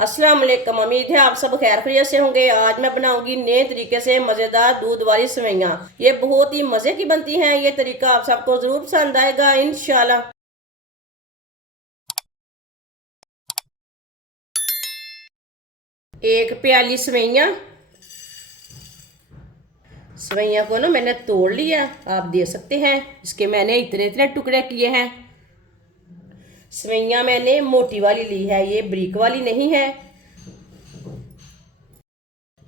अस्सलाम वालेकुम। उम्मीद है आप सब खैर खैरियत से होंगे। आज मैं बनाऊंगी नए तरीके से मज़ेदार दूध वाली सेवइयाँ। ये बहुत ही मज़े की बनती हैं। ये तरीका आप सबको ज़रूर पसंद आएगा इंशाल्लाह। एक प्याली सेवइयाँ सेवइयाँ को ना मैंने तोड़ लिया, आप देख सकते हैं। इसके मैंने इतने इतने टुकड़े किए हैं। सेवइयाँ मैंने मोटी वाली ली है, ये ब्रिक वाली नहीं है।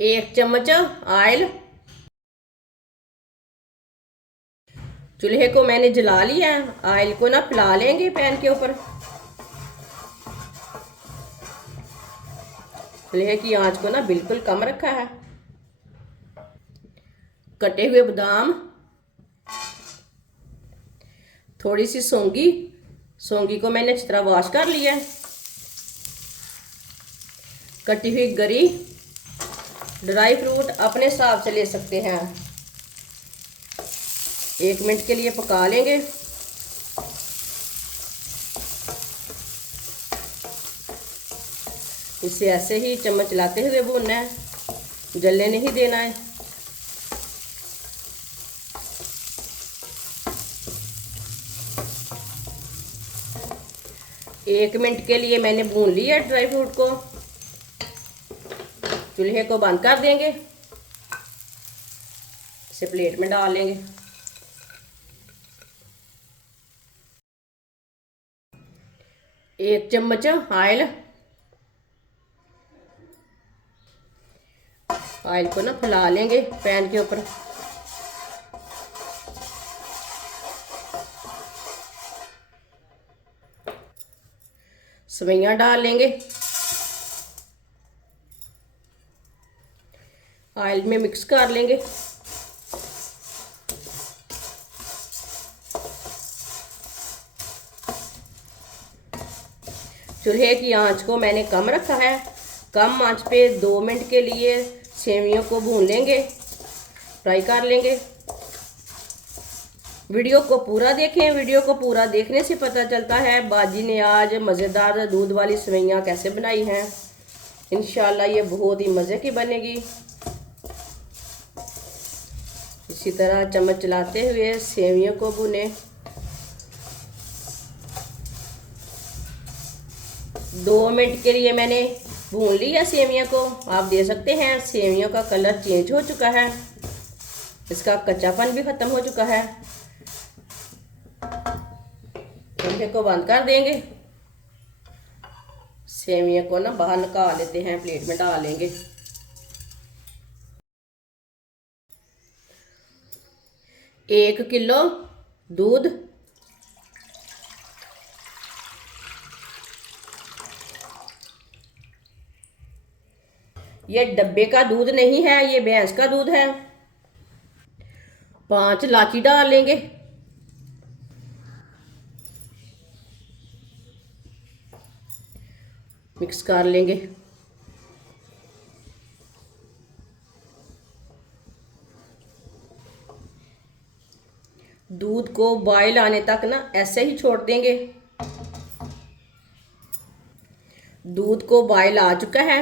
एक चम्मच ऑयल। चूल्हे को मैंने जला लिया। ऑयल को ना फैला लेंगे पैन के ऊपर। चूल्हे की आंच को ना बिल्कुल कम रखा है। कटे हुए बादाम, थोड़ी सी सौंगी। सौंगी को मैंने अच्छी तरह वॉश कर लिया। कटी हुई गरी। ड्राई फ्रूट अपने हिसाब से ले सकते हैं। 1 मिनट के लिए पका लेंगे। इसे ऐसे ही चम्मच चलाते हुए भूनना है, जलने नहीं देना है। एक मिनट के लिए मैंने भून लिया ड्राई फ्रूट को। चूल्हे को बंद कर देंगे। इसे प्लेट में डाल लेंगे। एक चम्मच ऑयल। ऑयल को ना फैला लेंगे पैन के ऊपर। सेवइयाँ डाल लेंगे। ऑयल में मिक्स कर लेंगे। चूल्हे की आंच को मैंने कम रखा है। कम आंच पे 2 मिनट के लिए सेवइयों को भून लेंगे, फ्राई कर लेंगे। वीडियो को पूरा देखें। वीडियो को पूरा देखने से पता चलता है बाजी ने आज मज़ेदार दूध वाली सेवइयाँ कैसे बनाई हैं। इंशाल्लाह ये बहुत ही मज़े की बनेगी। इसी तरह चम्मच चलाते हुए सेवइयों को भुने। 2 मिनट के लिए मैंने भून लिया सेवइयों को। आप देख सकते हैं सेवइयों का कलर चेंज हो चुका है, इसका कच्चापन भी ख़त्म हो चुका है। चूल्हे को बंद कर देंगे। सेवइयों को ना बाहर निकाल लेते हैं, प्लेट में डाल लेंगे। एक किलो दूध, ये डब्बे का दूध नहीं है, ये भैंस का दूध है। 5 इलायची डाल लेंगे। मिक्स कर लेंगे। दूध को बॉयल आने तक ना ऐसे ही छोड़ देंगे। दूध को बॉयल आ चुका है,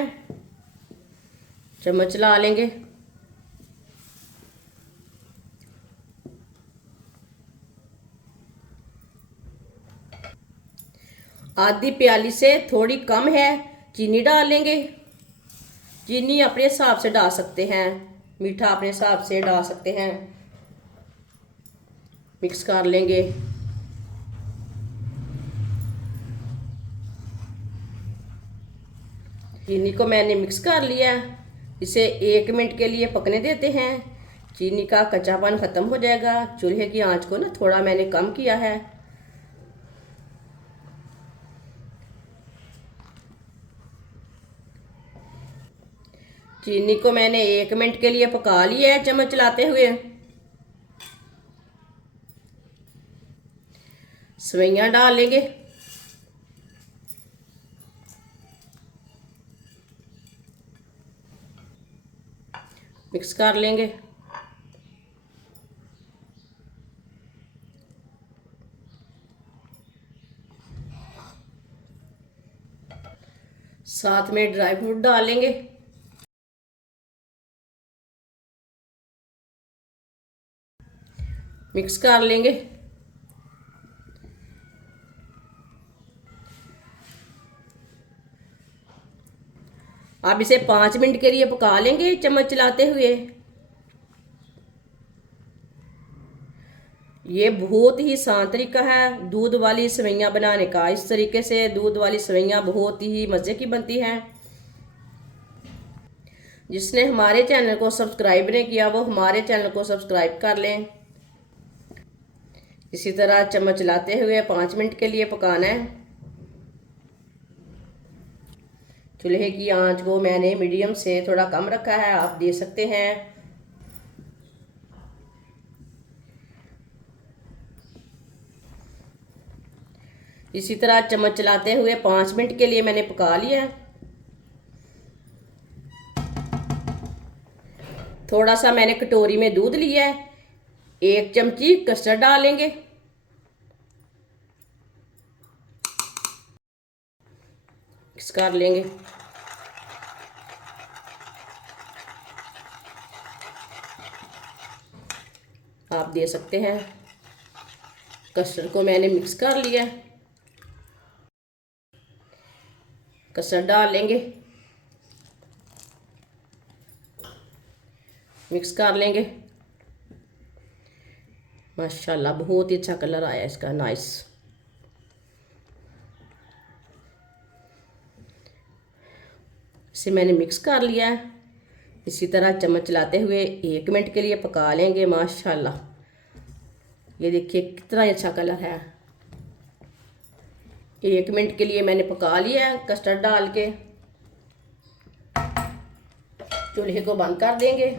चम्मच ला लेंगे। आधी प्याली से थोड़ी कम है चीनी डाल लेंगे। चीनी अपने हिसाब से डाल सकते हैं, मीठा अपने हिसाब से डाल सकते हैं। मिक्स कर लेंगे। चीनी को मैंने मिक्स कर लिया। इसे 1 मिनट के लिए पकने देते हैं। चीनी का कच्चापन ख़त्म हो जाएगा। चूल्हे की आंच को ना थोड़ा मैंने कम किया है। चीनी को मैंने 1 मिनट के लिए पका लिया है चम्मच चलाते हुए। सेवइयाँ डाल लेंगे। मिक्स कर लेंगे। साथ में ड्राई फ्रूट डाल लेंगे। मिक्स कर लेंगे। अब इसे 5 मिनट के लिए पका लेंगे चम्मच चलाते हुए। ये बहुत ही आसान तरीका है दूध वाली सेवइयां बनाने का। इस तरीके से दूध वाली सेवइयां बहुत ही मज़े की बनती हैं। जिसने हमारे चैनल को सब्सक्राइब नहीं किया वो हमारे चैनल को सब्सक्राइब कर लें। इसी तरह चम्मच चलाते हुए 5 मिनट के लिए पकाना है। चूल्हे की आंच को मैंने मीडियम से थोड़ा कम रखा है, आप देख सकते हैं। इसी तरह चम्मच चलाते हुए 5 मिनट के लिए मैंने पका लिया है। थोड़ा सा मैंने कटोरी में दूध लिया है, 1 चमची कस्टर्ड डालेंगे। मिक्स कर लेंगे। आप दे सकते हैं कस्टर्ड को मैंने मिक्स कर लिया। कस्टर्ड डाल लेंगे, मिक्स कर लेंगे। माशाल्लाह बहुत ही अच्छा कलर आया इसका, नाइस। इसे मैंने मिक्स कर लिया है। इसी तरह चम्मच चलाते हुए 1 मिनट के लिए पका लेंगे। माशाल्लाह ये देखिए कितना अच्छा कलर है। 1 मिनट के लिए मैंने पका लिया है कस्टर्ड डाल के। चूल्हे को बंद कर देंगे।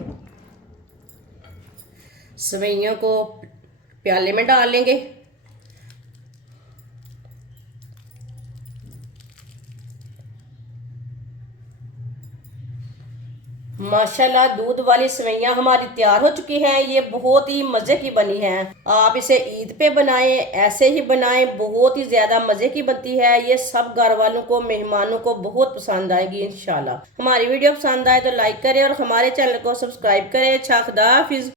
सेवइयों को प्याले में डाल लेंगे। माशाल्लाह दूध वाली सेवइयां हमारी तैयार हो चुकी हैं। ये बहुत ही मज़े की बनी है। आप इसे ईद पे बनाएं, ऐसे ही बनाएं, बहुत ही ज़्यादा मज़े की बनती है। ये सब घर वालों को, मेहमानों को बहुत पसंद आएगी इंशाल्लाह। हमारी वीडियो पसंद आए तो लाइक करें और हमारे चैनल को सब्सक्राइब करें। अच्छा, खुदा हाफिज़।